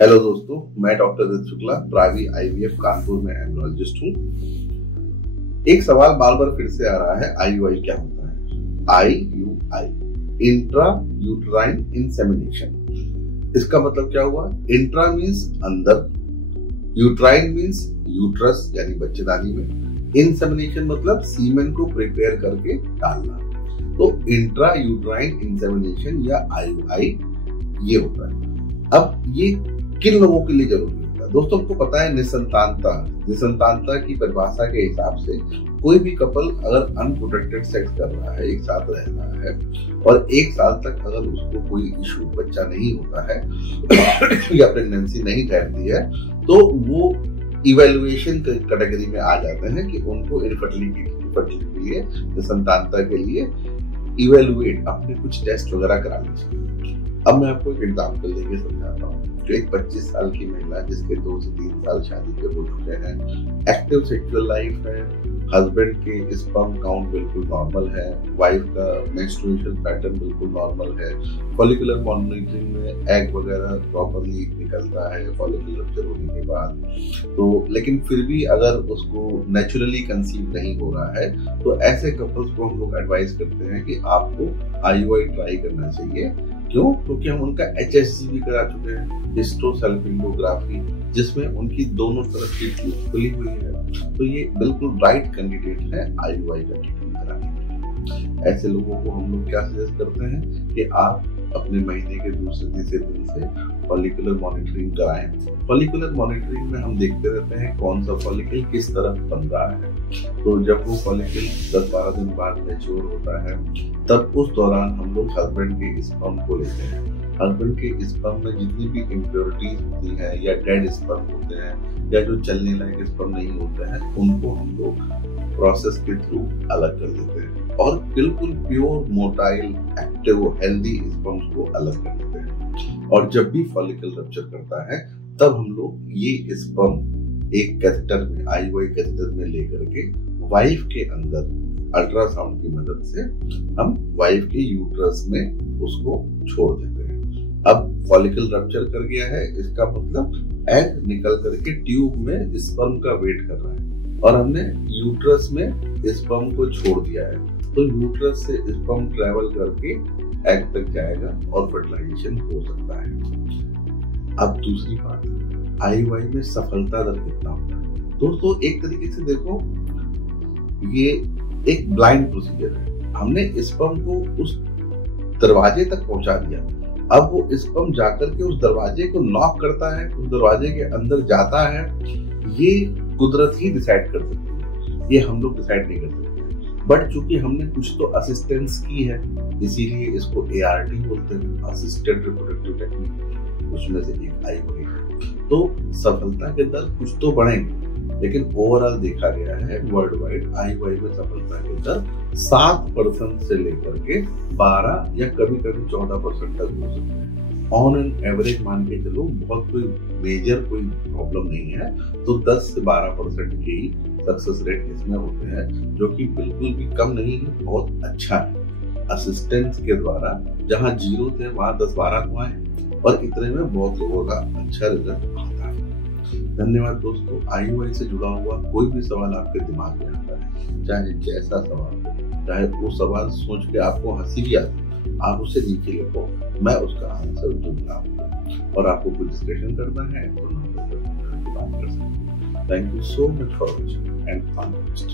Hello दोस्तों, मैं doctor रित शुक्ला, प्रावी आईवीएफ कानपुर में एंड्रोलॉजिस्ट हूँ। एक सवाल बार बार फिर से आ रहा है, आईयूआई क्या होता है? IUI, intra uterine insemination. इसका मतलब क्या हुआ? इंट्रा मीन्स अंदर, यूट्राइन मीन्स यूट्रस यानी बच्चेदानी में, इंसेमिनेशन मतलब सीमेन को प्रिपेयर करके डालना। तो इंट्रा यूट्राइन इंसेमिनेशन या आईयूआई ये होता है। अब ये किन लोगों के लिए जरूरी होता है? दोस्तों को पता है, निसंतानता की परिभाषा के हिसाब से कोई भी कपल अगर अनप्रोटेक्टेड सेक्स कर रहा है, एक साथ रह रहा है और 1 साल तक अगर उसको कोई इशू, बच्चा नहीं होता है या प्रेगनेंसी नहीं ठहरती है, तो वो इवेल्युएशन कैटेगरी में आ जाते हैं कि उनको इनफर्टिलिटी के लिए, निसंतानता के लिए इवेल्युएट, अपने कुछ टेस्ट वगैरह कराने चाहिए। अब मैं आपको एक एग्जाम्पल देके समझाता हूँ। जो एक 25 साल की महिला जिसके 2 से 3 साल शादी के हो चुके हैं, एक्टिव सेक्सुअल लाइफ है, हस्बैंड के स्पर्म काउंट बिल्कुल नॉर्मल है, वाइफ का मेंस्ट्रुएशन पैटर्न बिल्कुल नॉर्मल है, फॉलिकुलर मॉनिटरिंग में एग वगैरह प्रॉपरली निकलता है फॉलिकुलर रप्चर होने के बाद, तो लेकिन फिर भी अगर उसको नेचुरली कंसीव नहीं हो रहा है, तो ऐसे कपल्स को हम लोग एडवाइस करते हैं कि आपको आईयूआई ट्राई करना चाहिए। क्यों? क्योंकि हम उनका HSG भी करा चुके हैं, हिस्टोसल्फिंगोग्राफी, जिसमें उनकी दोनों तरफ की ट्यूब खुली हुई है। तो ये बिल्कुल राइट कैंडिडेट है आईयूआई का ट्रीटमेंट कराने के लिए। ऐसे लोगों को हम लोग क्या सजेस्ट करते हैं कि आप अपने महीने के दूसरे तीसरे दिन से फॉलिकुलर मॉनिटरिंग कराएं। फॉलिकुलर मॉनिटरिंग में हम देखते रहते हैं कौन सा फॉलिकल किस तरफ बन रहा है। तो जब वो फॉलिकल 10-12 दिन बाद मैच्योर होता है, तब उस दौरान हम लोग हस्बैंड के स्पर्म को लेते हैं। हस्बैंड के स्पर्म में जितनी भी इम्प्योरिटीज होती हैं या डेड स्पर्म होते हैं या जो चलने लायक स्पर्म नहीं होते हैं, उनको हम लोग प्रोसेस के थ्रू अलग कर देते हैं और बिल्कुल pure, motile, active, healthy sperms को अलग कर देते हैं। और जब भी फॉलिकल रप्चर करता है, तब हम लोग ये स्पर्म एक कैथेटर में, आईयूआई कैथेटर में लेकर के वाइफ के अंदर अल्ट्रासाउंड की मदद से हम वाइफ के यूट्रस में उसको छोड़ देते हैं। अब फॉलिकल रप्चर कर गया है, इसका मतलब एग निकल करके ट्यूब में स्पर्म का वेट कर रहा है और हमने यूट्रस में स्पर्म को छोड़ दिया है। तो यूट्रस से स्पर्म ट्रेवल करके एग तक जाएगा और फर्टिलाइजेशन हो सकता है। अब दूसरी बात, आईयूआई में सफलता दर कितना होता है? दोस्तों एक तरीके से देखो, ये एक ब्लाइंड प्रोसीजर है। हमने स्पर्म को उस दरवाजे तक पहुंचा दिया, अब वो स्पर्म जाकर के उस दरवाजे को नॉक करता है, उस दरवाजे के अंदर जाता है, ये कुदरत ही डिसाइड कर सकती है, ये हम लोग डिसाइड नहीं कर सकते। बट चूंकि हमने कुछ तो असिस्टेंस की है, इसीलिए इसको ART बोलते हैं, असिस्टेड रिप्रोडक्टिव टेक्निक, उसमें से एक आईयूआई है। तो सफलता के दर कुछ तो बढ़ेंगे, लेकिन ओवरऑल देखा गया है वर्ल्ड वाइड आईयूआई में सफलता के दर 7% से लेकर के 12 या कभी कभी 14% तक हो सकते हैं। ऑन एन एवरेज मान के चलो, बहुत कोई मेजर कोई प्रॉब्लम नहीं है तो 10 से 12% के ही सक्सेस रेट इसमें होते हैं, जो कि बिल्कुल भी कम नहीं है, बहुत अच्छा है। असिस्टेंस के द्वारा जहाँ 0 थे वहां 10-12 को आए और इतने में बहुत लोगों का अच्छा रिजल्ट आता है। धन्यवाद दोस्तों। आईयूआई से जुड़ा हुआ कोई भी सवाल आपके दिमाग में आता है, चाहे जैसा सवाल हो, चाहे वो सवाल सोच के आपको हंसी भी आती, आप उसे नीचे लिखो, मैं उसका आंसर दूंगा आपको। और आपको कोई डिस्कशन करना है तो नंबर पर बात कर सकते हैं। Thank you so much for watching and all the best.